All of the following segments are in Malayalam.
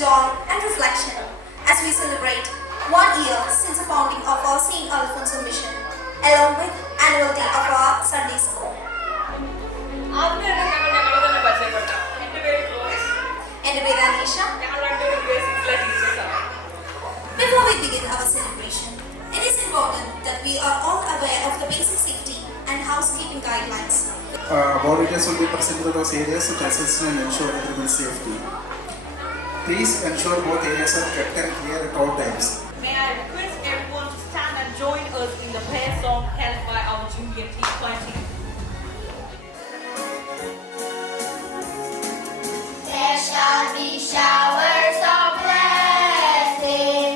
joy, and reflection as we celebrate 1 year since the founding of our St. Alfonso Mission, along with annual day of our Sunday School. എൻ്റെ പേര് Aneesha. Before we begin our celebration, it is important that we are all aware of the basic safety and housekeeping guidelines. Volunteers will be present to those areas to assist and ensure everyone's safety. Please ensure both areas are kept and clear at all times. May I request everyone to stand and join us in the prayer song held by our junior T20. There shall be showers of blessing.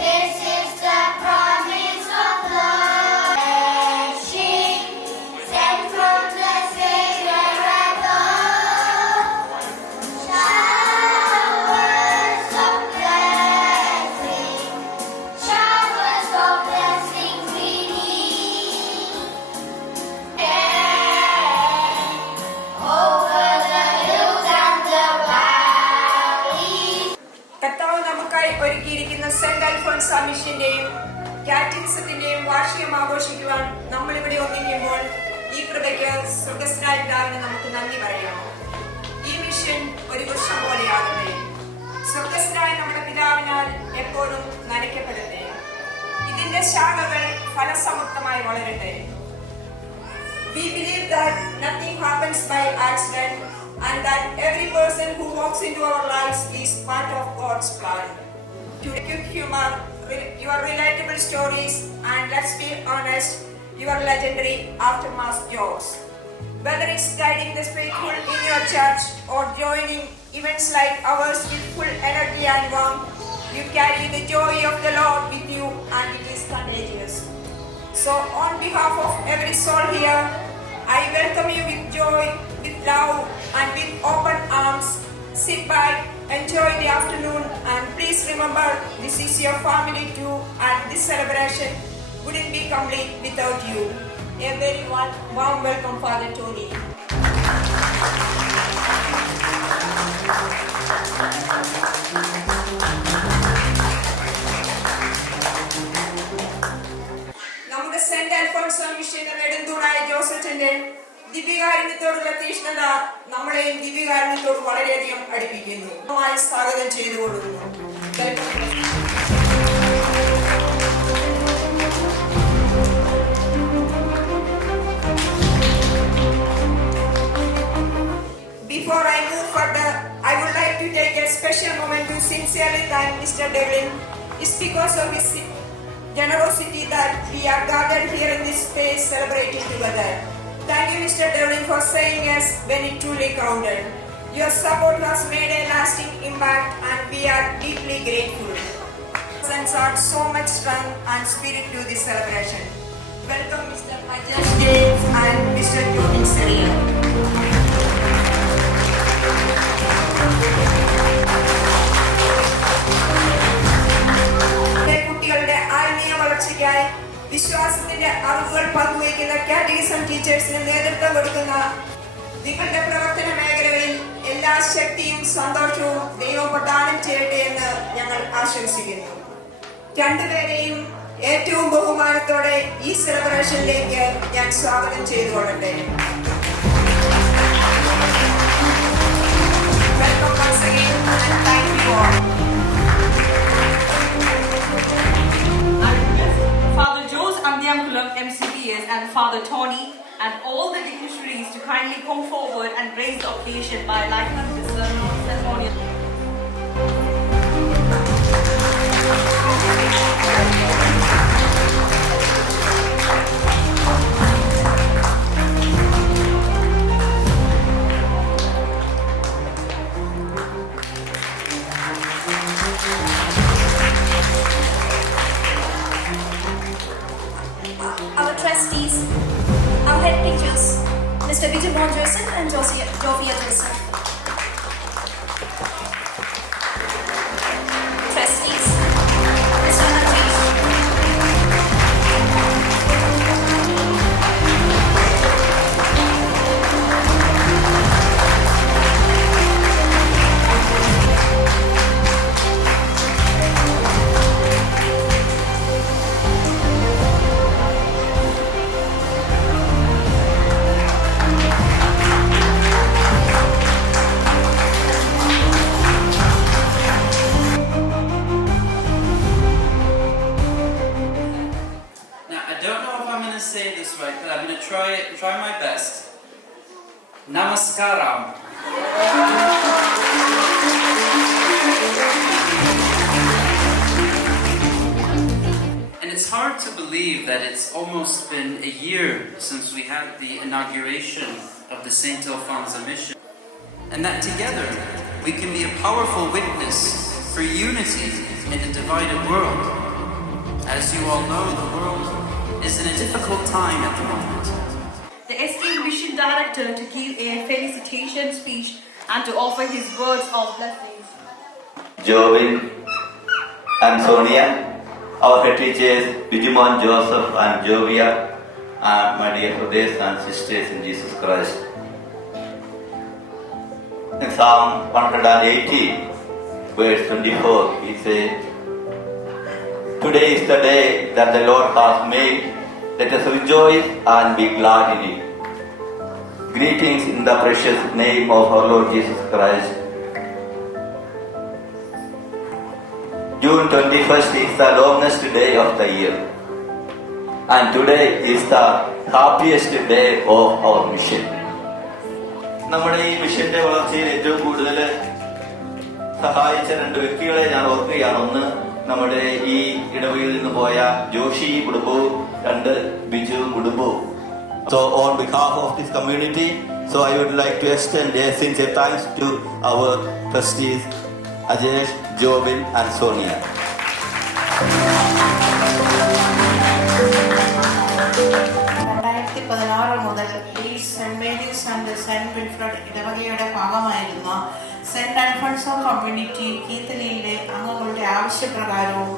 This is the promise of blessing, sent from the Savior above. Showers of blessing, showers of blessing we need. Over the hills and the valleys. കർത്താവ് നമുക്കായി ഒരുക്കിയിരിക്കുന്ന സെന്റ് അൽഫോൻസ മിഷന്റെയും കാറ്റിനിസത്തിന്റെയും വാർഷികം ആഘോഷിക്കുവാൻ നമ്മളിവിടെ ഒന്നിക്കുമ്പോൾ ഈ കൃപയ്ക്ക് സ്വർഗസ്ഥനായ പിതാവിന് നമുക്ക് നന്ദി പറയാം. ഈ മിഷൻ ഒരു വൃക്ഷം പോലെയാകട്ടെ. സ്വർഗസ്ഥനായ നമ്മുടെ പിതാവിനാൽ എപ്പോഴും നനയ്ക്കപ്പെടട്ടെ. ഇതിന്റെ ശാഖകൾ ഫലസമൃദ്ധമായി വളരട്ടെ. We believe that nothing happens by accident and that every person who walks into our lives is part of God's plan. To quick humor, your relatable stories, and let's be honest, your legendary aftermath jokes. Whether it's guiding the faithful in your church or joining events like ours with full energy and warmth, you carry the joy of the Lord with you and it is contagious. So on behalf of every soul here, I welcome you with joy, with love and with open arms. Sit back, enjoy the afternoon and please remember this is your family too and this celebration wouldn't be complete without you. A very warm welcome Father Tony. നമ്മുടെ സെന്റ് അൽഫോൻസോ മിഷന്റെ നെടുന്തൂണായ ജോസഫിന്റെ ദിവ്യകാരുണ്യത്തോടുള്ള തീഷ്ണത നമ്മളെയും ദിവ്യകാരുണ്യത്തോട് വളരെയധികം അടുപ്പിക്കുന്നു. സ്വാഗതം ചെയ്തുകൊള്ളുന്നു. Before I move further, I would like to take a special moment to sincerely thank Mr. Devlin. It's because of his generosity that we are gathered here in this space celebrating together. Thank you, Mr. Devlin, for saying yes when it truly counted. Your support has made a lasting impact and we are deeply grateful. Presents add so much strength and spirit to this celebration. Welcome Mr. Majas James and Mr. Tony Seria. കുട്ടികളുടെ ആത്മീയ വളർച്ചയ്ക്കായി വിശ്വാസത്തിന്റെ അറിവുകൾ പങ്കുവയ്ക്കുന്ന കാറ്റഗിസം ടീച്ചേഴ്സിന് നേതൃത്വം കൊടുക്കുന്ന നിങ്ങളുടെ പ്രവർത്തന മേഖലകളിൽ എല്ലാ ശക്തിയും സന്തോഷവും ദൈവം പ്രദാനം ചെയ്യട്ടെ എന്ന് ഞങ്ങൾ ആശംസിക്കുന്നു. രണ്ടുപേരെയും ഏറ്റവും ബഹുമാനത്തോടെ ഈ സെലിബ്രേഷനിലേക്ക് ഞാൻ സ്വാഗതം ചെയ്തുകൊള്ളട്ടെ. Welcome once again and thank you all. Father Jose Andiamkulam MCPS and Father Tony and all the dignitaries to kindly come forward and raise the occasion by lighting up this ceremonial. Our trustees, our head teachers, Mr. Vijay Mohan Joseph and Jofia Joseph. Trustees, Mr. Najeesh, I'm going to say this right, but I'm going to try my best. Namaskaram. And it's hard to believe that it's almost been a year since we had the inauguration of the St. Alphonse mission. And that together we can be a powerful witness for unity in a divided world. As you all know, the world is in a difficult time at the moment. The esteemed mission director to give a felicitation speech and to offer his words of blessings. Jovin and Sonia, our head teachers, Bijumon, Joseph and Jovia, and my dear brothers and sisters in Jesus Christ. In Psalm 180, verse 24, he says, "Today is the day that the Lord has made. Let us rejoice and be glad in it." Greetings in the precious name of our Lord Jesus Christ. June 21st is the longest day of the year. And today is the happiest day of our mission. നമ്മുടെ ഈ മിഷന്റെ വളർച്ചയിൽ ഏറ്റവും കൂടുതൽ സഹായിച്ച രണ്ട് വ്യക്തികളെ ഞാൻ ഓർക്കുകയാണ്. ഒന്ന് നമ്മുടെ ഈ ഇടവകയിൽ നിന്ന് പോയ ജോഷി കുടുംബു, രണ്ട് Biju കുടുംബു. So on behalf of this community, so I would like to extend a sincere thanks to our trustees Ajesh, Jovin and Sonia. 2016 മുതൽ Leeds saint Mary's and saint Wilfred ഇടവകയുടെ ഭാഗമായിരുന്ന സെന്റ് അൽഫോൺസോ കമ്മ്യൂണിറ്റി കീത്തലിയിലെ അംഗങ്ങളുടെ ആവശ്യപ്രകാരവും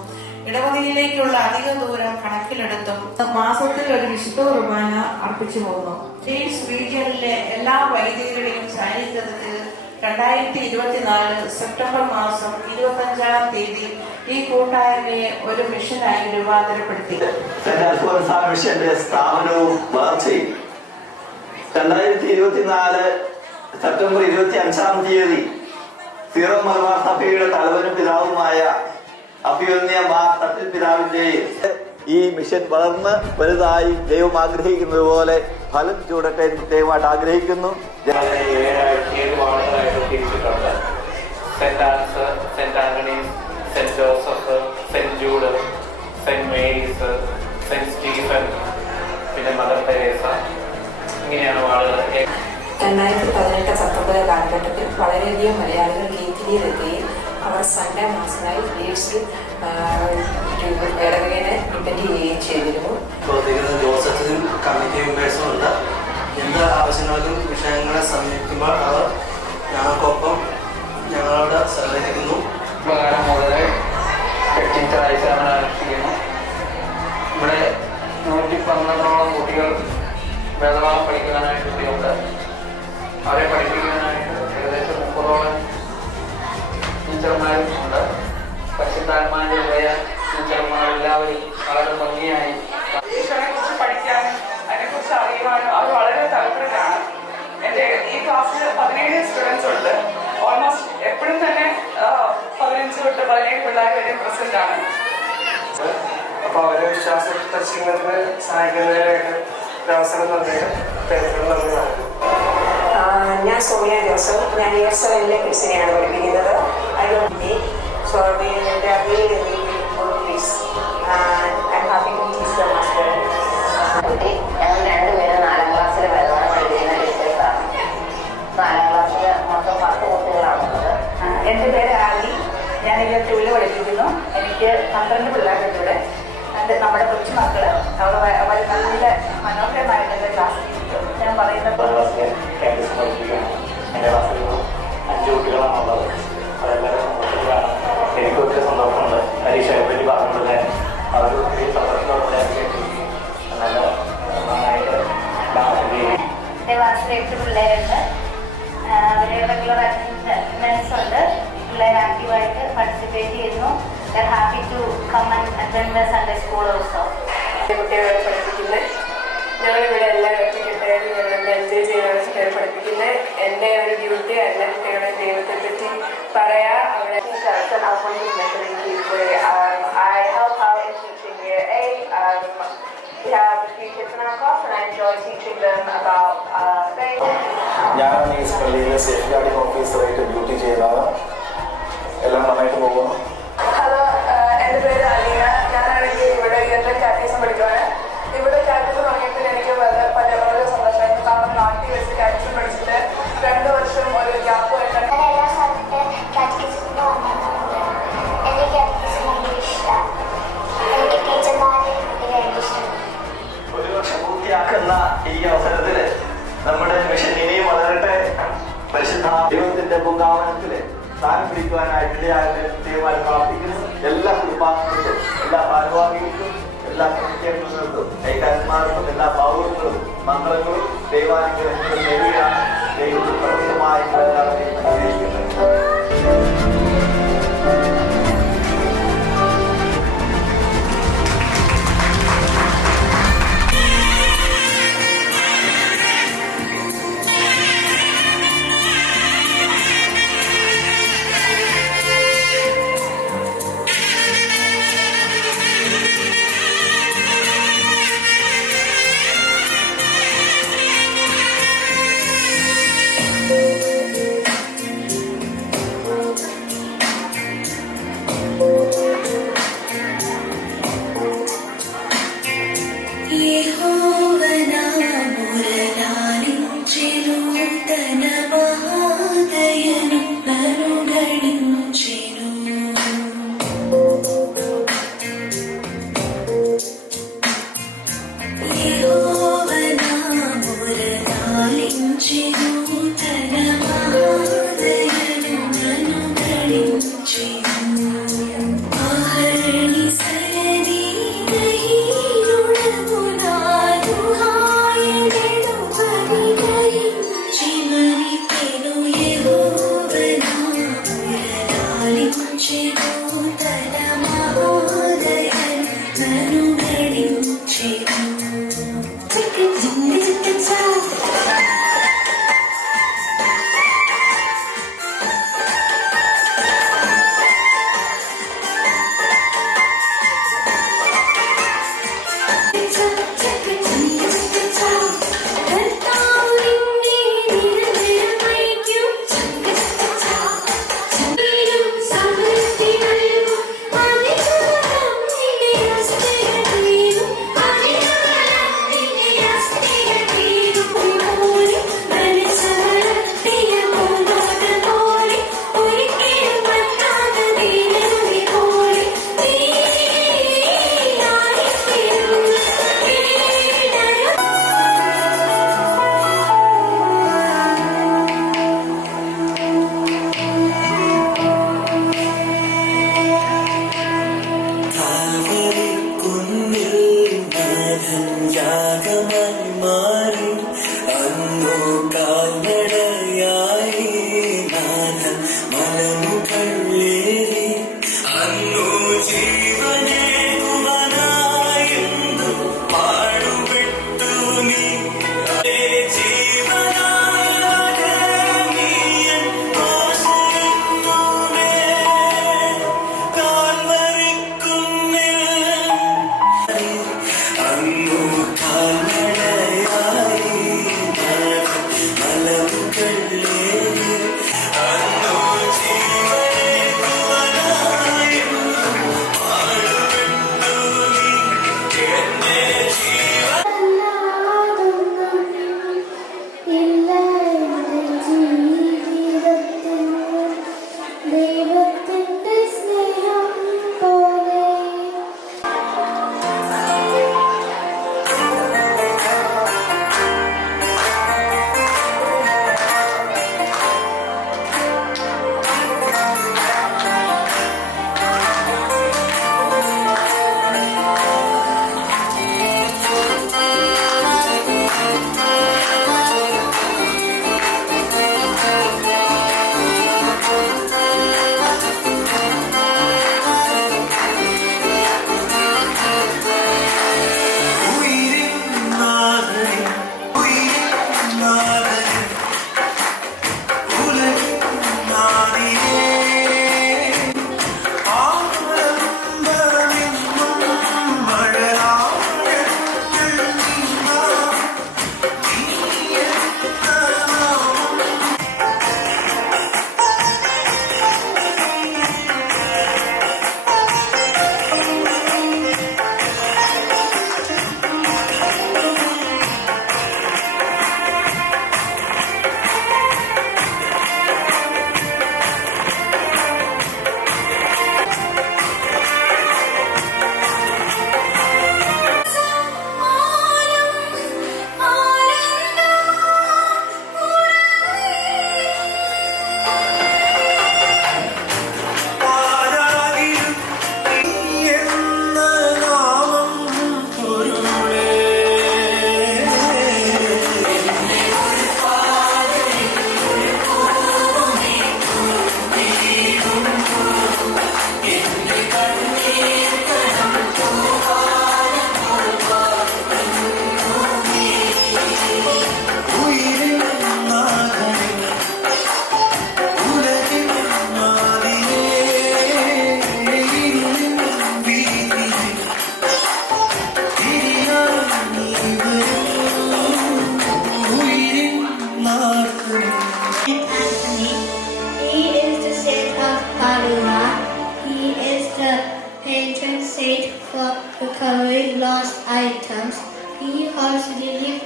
ഇടവകയിലേക്കുള്ള അധിക ദൂരം കണക്കിലെടുത്തും മാസത്തിൽ ഒരു വിശുദ്ധ കുർബാന അർപ്പിച്ചു പോന്നു. ലീഡ്സ് റീജിയനിലെ എല്ലാ വൈദികരുടെയും സാന്നിധ്യത്തിൽ 2024 സെപ്റ്റംബർ മാസം 25-ാം തീയതി ഈ കൂട്ടായ്മയെ ഒരു മിഷനായി രൂപാന്തരപ്പെടുത്തി. സെന്റ് അൽഫോൻസാ മിഷന്റെ സ്ഥാപനവും വളർച്ചയും 2024 സെപ്റ്റംബർ 25-ാം തീയതി സീറോ മലബാർ സഭയുടെ തലവനും പിതാവുമായ അഭിമന്യ മാർ തട്ടിൽ പിതാവിന്റെയും ഈ മിഷൻ വളർന്ന് വലുതായി ദൈവം ആഗ്രഹിക്കുന്നത് പോലെ ഫലം ചൂടട്ടെ ദൈവമായിട്ട് ആഗ്രഹിക്കുന്നു. തിരിച്ചിട്ടുണ്ട്. Saint Ann's, saint Antony's, saint Joseph, saint Jude, saint Mary's, saint Stephen, പിന്നെ മദർ തെരേസ, ഇങ്ങനെയാണ് വാർഡുകൾ. 2018 സെപ്റ്റംബർ കാലഘട്ടത്തിൽ വളരെയധികം മലയാളികൾ കീർത്തിയിലെത്തുകയും അവർ സൺഡേ മാസമായി ലീഡ്സിൽ ഇടവകയെ ഡിപ്പെൻഡ് ചെയ്യുകയും ചെയ്തിരുന്നു. ജോസഫിനും കമ്മിറ്റി മെമ്പേഴ്സും ഉണ്ട്. എന്ത് ആവശ്യങ്ങൾക്കും വിഷയങ്ങളെ സമീപിക്കുമ്പോൾ അവർ ഞങ്ങൾക്കൊപ്പം ഞങ്ങളോട് സഹകരിക്കുന്നു. ഉപകാരം മുതൽ 15 ആഴ്ച നമ്മൾ അനുഷ്ഠിക്കുന്നു. ഇവിടെ 112ഓളം കുട്ടികൾ വേദപാഠം പഠിക്കാനായിട്ട് ഇവിടെയുണ്ട്. അവരെ പഠിപ്പിക്കാനായിട്ട് ഏകദേശം 30ഓളം ടീച്ചർമാരും ഉണ്ട്. പരിശുദ്ധാത്മാവിന്റെ ഉള്ള ടീച്ചർമാരെല്ലാവരും വളരെ ഭംഗിയായി ഈശോയെക്കുറിച്ച് പഠിക്കാനും അതിനെക്കുറിച്ച് അറിയുവാനും അവർ വളരെ താല്പര്യമാണ്. എൻ്റെ ഈ ക്ലാസ്സിൽ 17 സ്റ്റുഡൻസ് ഉണ്ട്. ഓൾമോസ്റ്റ് എപ്പോഴും തന്നെ 15 തൊട്ട് 17 പിള്ളേർ വരെ പ്രസന്റ് ആണ്. അപ്പോൾ അവരെ വിശ്വാസ പരിശീലനത്തിന് സഹായിക്കുന്നതിനായിട്ട് ഒരവസരം നൽകിയ നന്ദിയാണ്. ഞാൻ സോണിയ ജോസഫ്. ഞാൻ ESLലെ ക്രിസ്ത്യനെയാണ് പഠിപ്പിക്കുന്നത്. ഞങ്ങൾ രണ്ടുപേരും 4ാം ക്ലാസ്സിൽ വേദപാഠം പഠിക്കുന്ന ടീച്ചേഴ്സാണ്. 4ാം ക്ലാസ്സിൽ മൊത്തം 10 കുട്ടികളാണുള്ളത്. എൻ്റെ പേര് ആദി. ഞാൻ 22 പഠിപ്പിക്കുന്നു. എനിക്ക് 12 പിള്ളേരുടെ കൂടെ നമ്മുടെ കൊച്ചുമക്കള് അവർ നല്ല മനോഹരമായിട്ട് ക്ലാസ് ഞാൻ പറയുന്നത്. എൻ്റെ ക്ലാസ്സിൽ 5 കുട്ടികളാണുള്ളത്. അതെല്ലാവരും സന്തോഷത്തിലാണ്. എനിക്ക് ഒത്തിരി സന്തോഷമുണ്ട്. പരീക്ഷയെ പറ്റി പറഞ്ഞുകൊണ്ട് അവർ ഒത്തിരി സന്തോഷത്തോടെ നല്ല നന്നായിട്ട് എൻ്റെ ക്ലാസ്സിൽ 8 പിള്ളേരുണ്ട്. അവർ റെഗുലർ അറ്റൻഡൻസ് ഉണ്ട്. പിള്ളേർ ആക്റ്റീവായിട്ട് പാർട്ടിസിപ്പേറ്റ് ചെയ്യുന്നു. They're happy to come and attend the Sunday school also. കുട്ടികളെ പഠിപ്പിക്കുന്നത് ഞങ്ങളിവിടെ എല്ലാം എത്തിക്കട്ടെ. ഞങ്ങൾ എൻജോയ് ചെയ്യാൻ പഠിപ്പിക്കുന്നത് എൻ്റെ ഒരു ഡ്യൂട്ടി. എല്ലാ കുട്ടികളെ ദൈവത്തെ പറ്റി പറയാ. അവിടെ I help out in teaching year 8. We have future a course and I enjoy teaching them about faith. ഞാനാണ് ഈ പള്ളിയിലെ സേഫ് ഗാർഡിംഗ് ഓഫീസറായിട്ട് ഡ്യൂട്ടി ചെയ്യുന്നത്. എല്ലാം നന്നായിട്ട് പോകുന്നു. ഹലോ, എൻ്റെ പേര് അലീന. ഞാനാണെങ്കിൽ ഇവിടെ ഇയറിലെ കാറ്റീസം പഠിക്കുവാണ്. ഇവിടെ കാറ്റീസം തുടങ്ങിയപ്പോൾ എനിക്ക് വളരെ സന്തോഷമായിരുന്നു. കാരണം നാട്ടിൽ വെച്ച് കാറ്റീസം പഠിച്ചിട്ട് 2 വർഷം ഒരു ഗ്യാപ്പ് ആയിട്ടാണ്. എല്ലാ സ്ഥലത്ത് കാറ്റഗിസത്തിന് വന്നിട്ടുണ്ട്. എനിക്ക് കാറ്റഗിസം ഭയങ്കര ഇഷ്ടമാണ്. എനിക്ക് ടീച്ചർമാരെ ഭയങ്കര ഇഷ്ടമാണ്. 1 വർഷം പൂർത്തിയാക്കുന്ന ഈ അവസരത്തിൽ നമ്മുടെ മിഷൻ ഇനിയും വളരട്ടെ. പരിശുദ്ധ ദൈവത്തിന്റെ പൂങ്കാവനത്തില് സ്ഥാനം പിടിക്കുവാനായിട്ട് പ്രത്യേകമായി പ്രാർത്ഥിക്കുന്നു. എല്ലാ കുടുംബാംഗങ്ങൾക്കും, എല്ലാ ഭാരവാഹികൾക്കും, എല്ലാ കമ്മിറ്റിയംഗങ്ങൾക്കും, കൈകാരന്മാർക്കും, എല്ലാ പൗരങ്ങളും മംഗളങ്ങളും ദൈവാനുഗ്രഹങ്ങളും നേടുകയാണ്. ദൈവത്തിൽ പ്രമുഖമായി I'm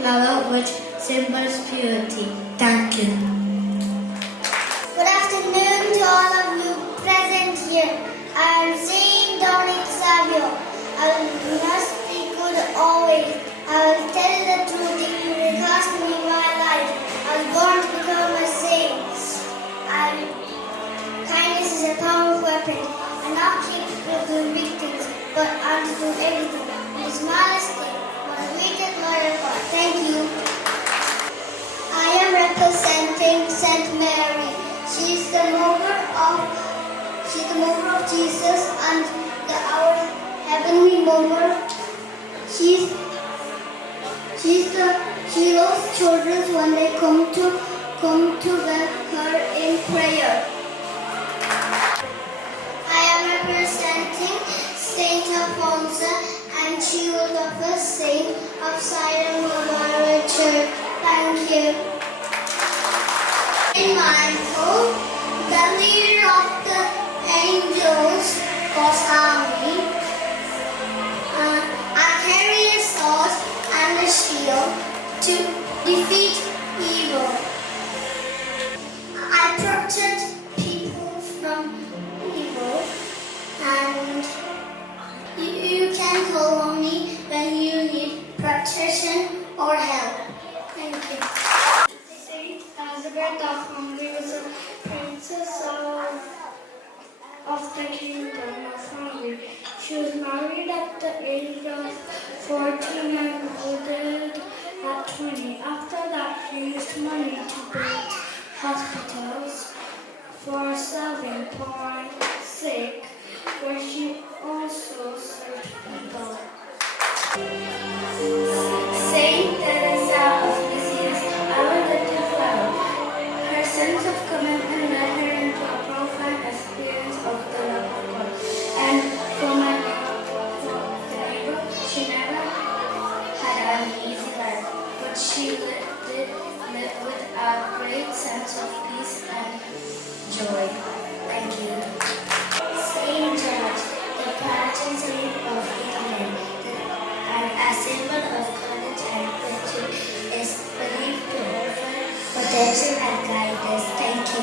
flower which symbols purity. Thank you. Good afternoon to all of you present here. I am Saint Dominic Savio. I must be good always. I will tell the truth if you recast me my life. I was born to become a saint. Kindness is a powerful weapon, and not capable of doing big things, but to do everything. It is modesty, motivated, loyal God. Thank you. I am representing Saint Mary. She is the mover of Jesus and our heavenly mover. She loves children when they come to her in prayer. I am representing Saint Alphonsa, and she was the first saint of Zion Memorial Church. Thank you. In Michael, the leader of the angels, God's army, I carry a sword and a shield to defeat evil. I protect people from evil, and you can call on me when you need protection or help. Thank you. Saint Elizabeth of Hungary was a princess of the kingdom of Hungary. She was married at the age of 14 and widowed at 20. After that, she used money to build hospitals for serving poor and sick, where she also served people. Saint Teresa of Lisieux, our little flower. Her sense of commitment led her into a profound experience of the love of God. And for the neighbor, she never had an easy life, but she did live with a great sense of peace and joy. Thank you. Saint George, the patron saint of England, and a symbol of courage and virtue, is believed to offer protection and guidance. Thank you.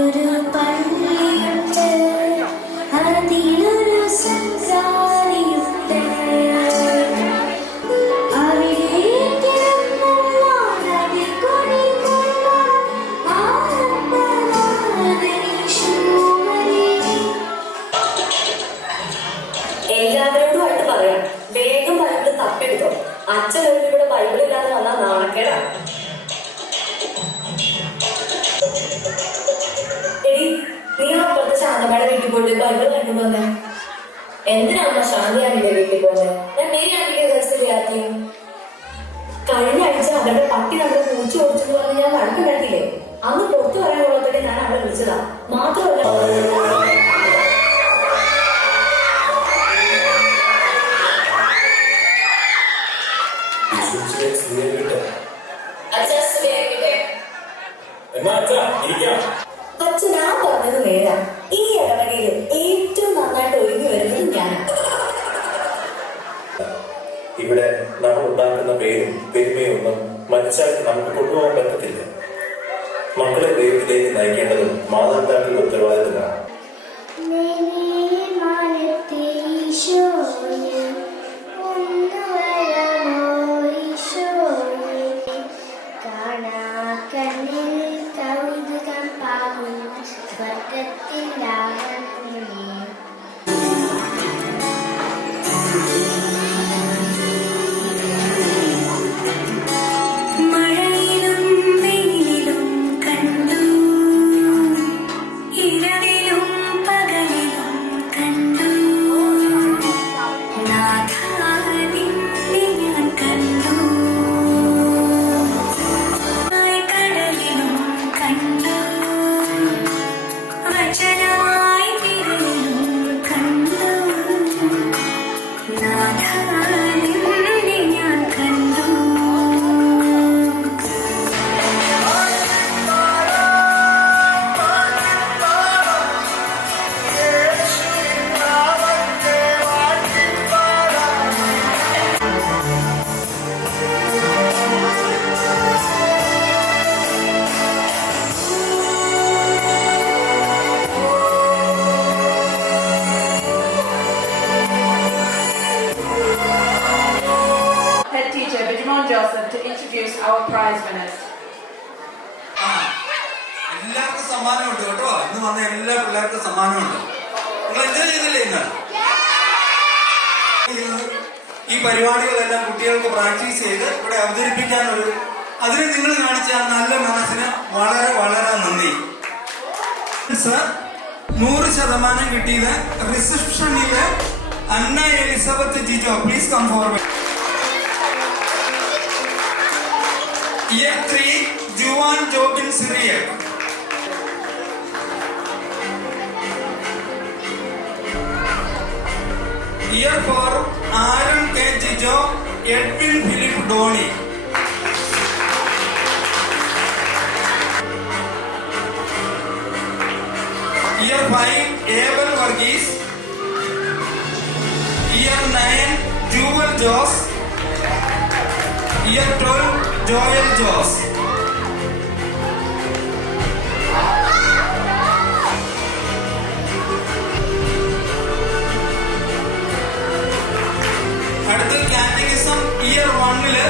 ഒരു പള്ളിയുണ്ട് ശാന്തമ്മയുടെ വീട്ടിൽ പോയിട്ട് ബൈബിൾ കണ്ടുകൊണ്ട് വന്നേ. എന്തിനാണ് ശാന്തിയാണിന്റെ വീട്ടിൽ പോകുന്നത്? ഞാൻ മേരി ആന്റിക്ക് രസമില്ലാത്തിയും കഴിഞ്ഞ ആഴ്ച അവരുടെ പട്ടി നമ്മുടെ പൂച്ച ഓടിച്ചെന്ന് പറഞ്ഞ് ഞാൻ വഴക്കുണ്ടാക്കില്ലേ? അന്ന് പുറത്തു പറയാൻ കൊള്ളത്തിട്ട് ഞാൻ അവളെ വിളിച്ചതാ. മാത്രമല്ല അച്ഛൻ ഞാൻ പറഞ്ഞത് നേരാ. ഈ ഇടവകയിൽ ഏറ്റവും നന്നായിട്ട് ഒരുങ്ങി വരുന്നത് ഞാനാണ്. ഇവിടെ നമ്മൾ ഉണ്ടാക്കുന്ന പേരും പെരുമയും ഒന്നും മരിച്ചാൽ നമുക്ക് കൊണ്ടുപോകാൻ പറ്റത്തില്ല. മക്കളെ ദൈവത്തിലേക്ക് നയിക്കേണ്ടതും മാതാപിതാക്കളുടെ ഉത്തരവാദിത്തമാണ്. എല്ലാവർക്കും സമ്മാനമുണ്ട് കേട്ടോ. ഇന്ന് വന്ന എല്ലാ പിള്ളേർക്കും സമ്മാനമുണ്ട്. നിങ്ങൾ എൻജോയ് ചെയ്തില്ലേ ഇന്ന്? ഈ പരിപാടികളെല്ലാം കുട്ടികൾക്ക് പ്രാക്ടീസ് ചെയ്ത് ഇവിടെ അതിന് നിങ്ങൾ കാണിച്ച നല്ല മനസ്സിന് വളരെ വളരെ നന്ദി. 100% കിട്ടിയത് റിസപ്ഷനില് Anna Elizabeth Jijo. Please come forward. Year 3, Juan Jobin Syriac. Year 4, Aaron K. Jijo, Edwin Philip Dhoni. Year 5, Abel Varghese. Year 9, Jewel Joss. Year 12, Joel Joss. അടുത്ത കാറ്റഗിസം ഇയർ 1-ല്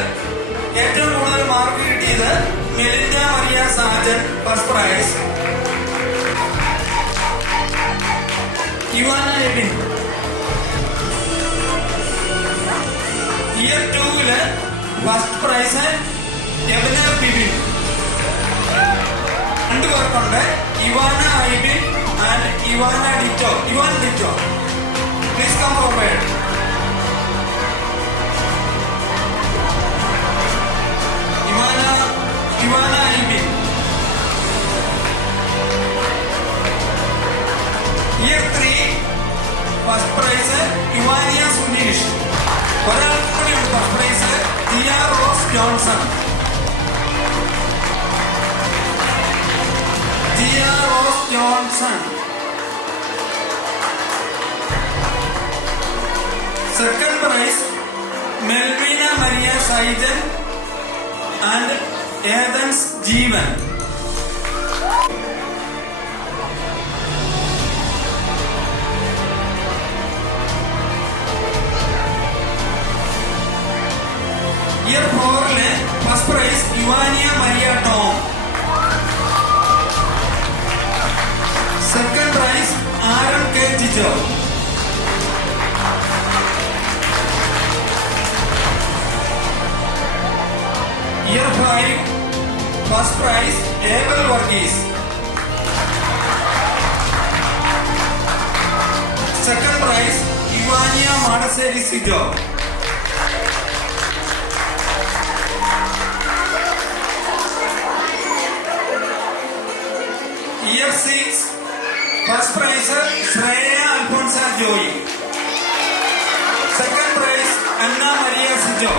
ഏറ്റവും കൂടുതൽ മാർക്ക് കിട്ടിയത് Melinda Maria Sajan, first prize. Ivana Ebin. Year 2-ല് ഫസ്റ്റ് പ്രൈസ് എബിനർ ബിബിൻ. 2 പേർക്കുണ്ട്, Ivana Aibin and Ivan ditto. Please come forward. Ivana Aibin. Year 3 first prize Ivania Suneesh. ഒരാൾക്ക് കൂടിയുണ്ട് first prize, Jia Rose Johnson. Second prize Melvina Maria Saijan and Ethans Jeevan. Year 4-ല് first prize Yuvania Maria Tom. Second prize Aaron K Jijo. Year 5 first prize Abel Varghese. Second prize, Ivania Madaseri Sijo. Year 6, first prize, Shreya Alfonsa Joy. Second prize, Anna Maria Sijo.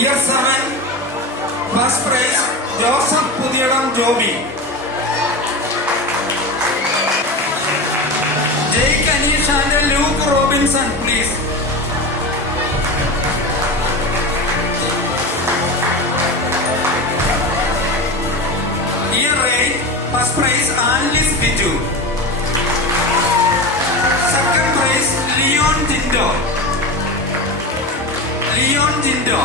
Year 7, first prize, Joseph Pudiyadam Joby. Jake Anish and Luke Robinson, please. Year 8, first prize, Annlis Biju. Second prize, Leon Tindo. Leon Tindo.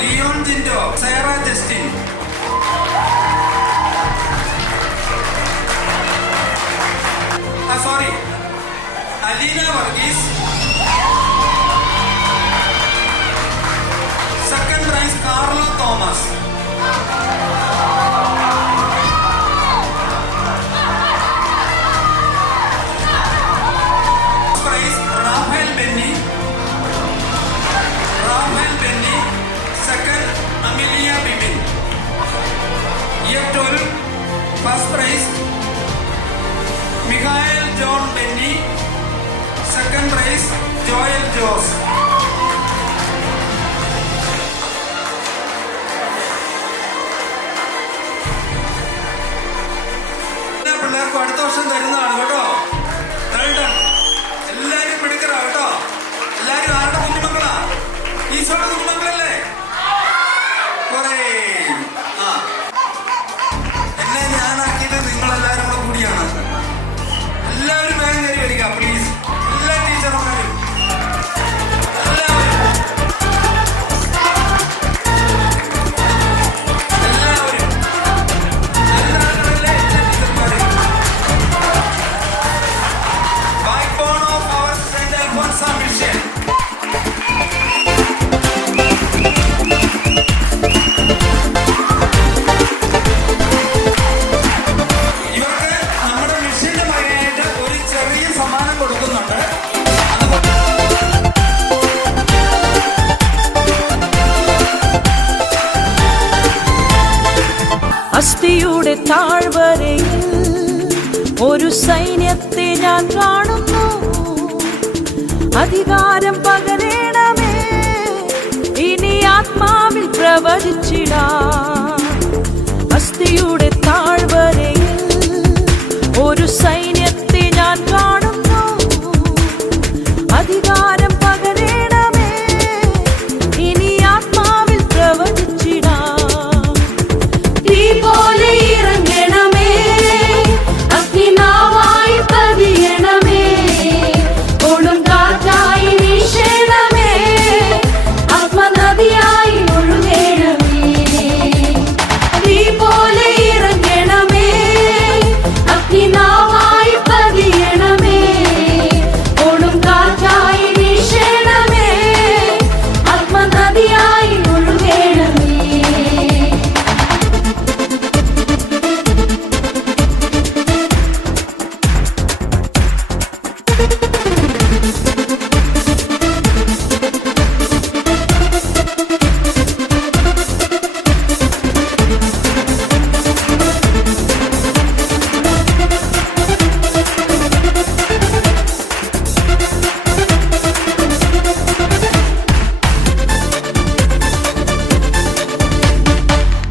Leon Tindo, Sarah Justin. Sorry, Alina Varghese. Second prize, Carlo Thomas. First prize, Rafael Benny. Rafael Benny. Second, Amelia Bibin. Year 12, first prize, Mikhail John Benny. Second prize, Joel Joss. പിള്ളേർക്ക് അടുത്ത വർഷം തരുന്നതാണ് കേട്ടോ. എല്ലാവരും പിടിക്കറ കേട്ടോ. എല്ലാവരും ആരുടെ കുഞ്ഞുമക്കളാ? ഈശോയുടെ കുഞ്ഞുമക്കളല്ലേ? എന്നെ ഞാനാക്കിയത് നിങ്ങളെല്ലാവരും കൂടെ കൂടിയാണ്. എല്ലാവരും വേഗം കയറി വരിക പ്ലീസ്. എല്ലാ ടീച്ചർമാരും backbone of our St. Alphonse mission. ഇവർക്ക് നമ്മുടെ മിഷന്റെ ഭാഗമായിട്ട് ഒരു ചെറിയ സമ്മാനം കൊടുക്കുന്നുണ്ട്. അസ്ഥിയുടെ താഴ്വരയിൽ ഒരു സൈന്യത്തെ ഞാൻ കാണുന്നു. അധികാരം പകരണമേ, ഇനി ആത്മാവിൽ പ്രവചിച്ചിടാം. അസ്ഥിയുടെ താഴ്വരയിൽ ഒരു സൈന്യത്തെ ഞാൻ കാണുന്നു. അധികാരം പകരണമേ, ഇനി ആത്മാവിൽ പ്രവചിച്ചിടാം. തീ പോലെ ഇറങ്ങണമേ, അഗ്നിനാവായി പതിയണമേ, കൊടുങ്കാറ്റായി വീശണമേ, ആത്മനദിയായി ഒഴുകണമേ. തീ പോലെ ഇറങ്ങണമേ, അഗ്നിനാവായി പതിയണമേ, കൊടുങ്കാറ്റായി വീശണമേ, ആത്മനദിയായി ഒഴുകണമേ.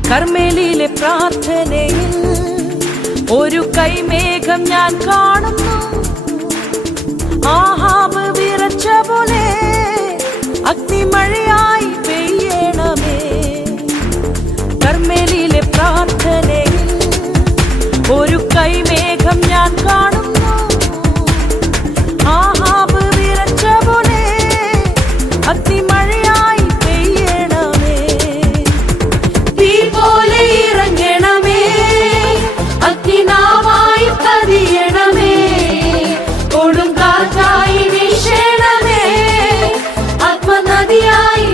കർമ്മേലിയിലെ പ്രാർത്ഥനയിൽ ഒരു കൈമേഘം ഞാൻ കാണുന്നു. ആഹാബ് വിറച്ച പോലെ അഗ്നിമഴയായി പെയ്യണമേ. കർമ്മേലിയിലെ പ്രാർത്ഥനയിൽ ഒരു കൈമേഘം ഞാൻ കാണുന്നു. ആഹാബ് വിറച്ച പോലെ അഗ്നിമഴയായി പെയ്യണമേ. തീ പോലെ ഇറങ്ങണമേ, അഗ്നിനാവായി പതിയണമേ, കൊടുങ്കാറ്റായി വീശണമേ, ആത്മനദിയായി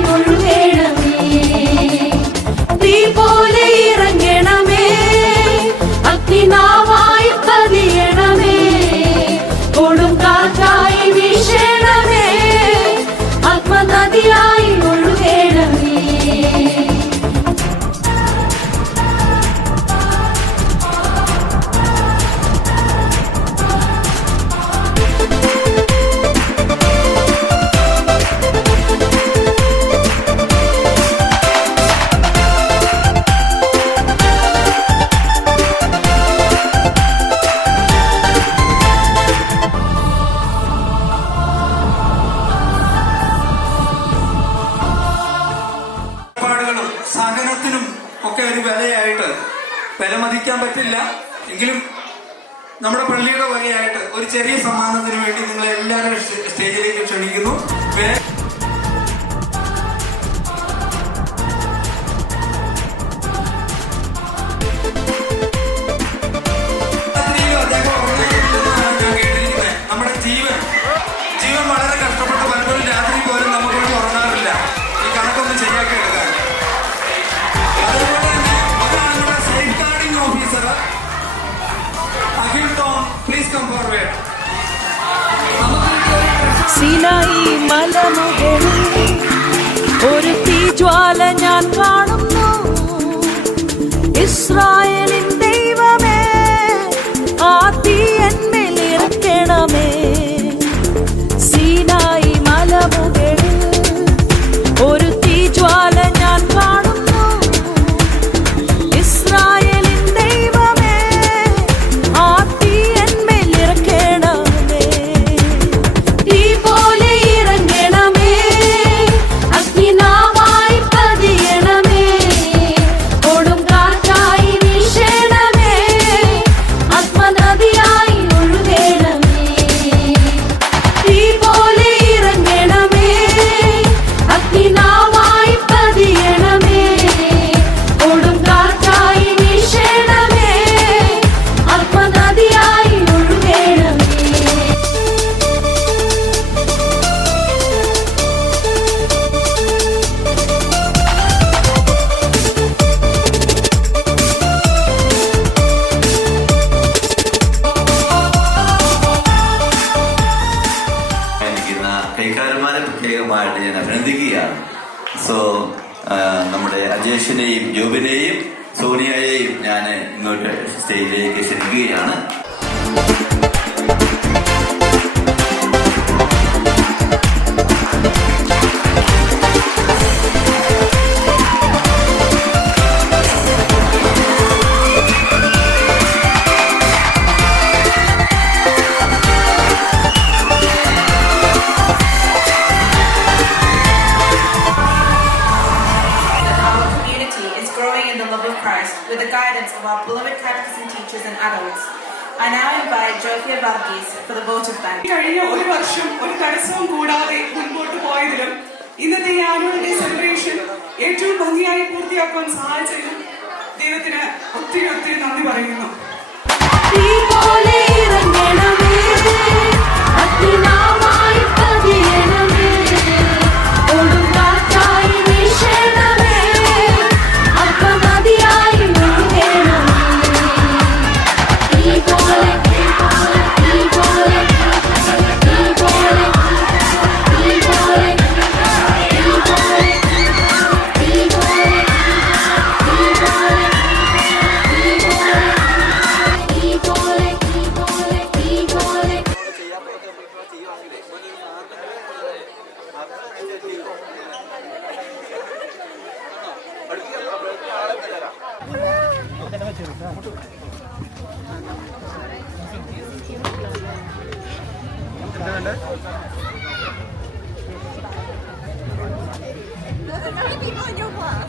വിലയായിട്ട് വിലമതിക്കാൻ പറ്റില്ല എങ്കിലും നമ്മുടെ പള്ളിയുടെ വകയായിട്ട് ഒരു ചെറിയ സമ്മാനത്തിന് വേണ്ടി നിങ്ങളെ എല്ലാവരും സ്റ്റേജിലേക്ക് ക്ഷണിക്കുന്നു. നമ്മുടെ ജീവൻ വളരെ കഷ്ടപ്പെട്ട് പലപ്പോഴും രാത്രി പോലും നമുക്ക് വേണ്ടി ഉറങ്ങാറില്ല. ഈ കണക്കൊന്ന് ശരിയാക്കി എടുക്കാൻ. അതുപോലെ തന്നെ അതാണ് നമ്മുടെ safeguarding officer Akhil Tom. Please come forward. Sinai മലമുകളിൽ ഒരു തീജ്വാല ഞാൻ കാണുന്നു. ഇസ്രായേലിൻ ദൈവമേ, ആ തീ എന്മേൽ ഇറക്കണമേ. സിനായി മലമുകളിൽ ഒരു തീജ്വാല ഞാൻ കാണുന്നു. ഇസ്രായേലിൻ ദൈവമേ, ആ തീ എന്മേൽ ഇറക്കണമേ. തീ പോലെ ഇറങ്ങണമേ, അഗ്നിനാവായി പതിയണമേ, കൊടും കാറ്റായി വീശണമേ, ആത്മനദിയായി ഒഴുകണമേ. തീ പോലെ ഇറങ്ങണമേ, അഗ്നിനാവായി പതിയണമേ, കൊടും കാറ്റായി വീശണമേ, ആത്മനദിയായി ഒഴുകണമേ. ഇരിക്കുന്ന കൈക്കാരന്മാരെ പ്രത്യേകമായിട്ട് ഞാൻ അഭിനന്ദിക്കുകയാണ്. സോ നമ്മുടെ അജേഷിനെയും ജോബിനെയും സോണിയയെയും ഞാൻ ഇങ്ങോട്ട് സ്റ്റേജിലേക്ക് ക്ഷണിക്കുകയാണ്. Our community is growing in the love of Christ with the guidance of our beloved catechism teachers and adults. I now invite Jofia Varghese for the vote of thanks. കഴിഞ്ഞ ഒരു വർഷം ഒരു തടസ്സവും കൂടാതെ മുൻപോട്ട് പോയതിലും ഇന്നത്തെ ഈ ആനുവൽ ഡേ സെലിബ്രേഷൻ ഏറ്റവും ഭംഗിയായി പൂർത്തിയാക്കാൻ സഹായിച്ചതിനും ദൈവത്തിന് ഒത്തിരി ഒത്തിരി നന്ദി പറയുന്നു. തീ പോലെ ഇറങ്ങണമേ, അഗ്നിനാവായി പതിയണമേ, കൊടും കാറ്റായി വീശണമേ, ആത്മനദിയായി ഒഴുകണമേ. തീ പോലെ, തീ പോലെ, തീ പോലെ, തീ പോലെ, തീ പോലെ, തീ പോലെ, തീ പോലെ, People in your class.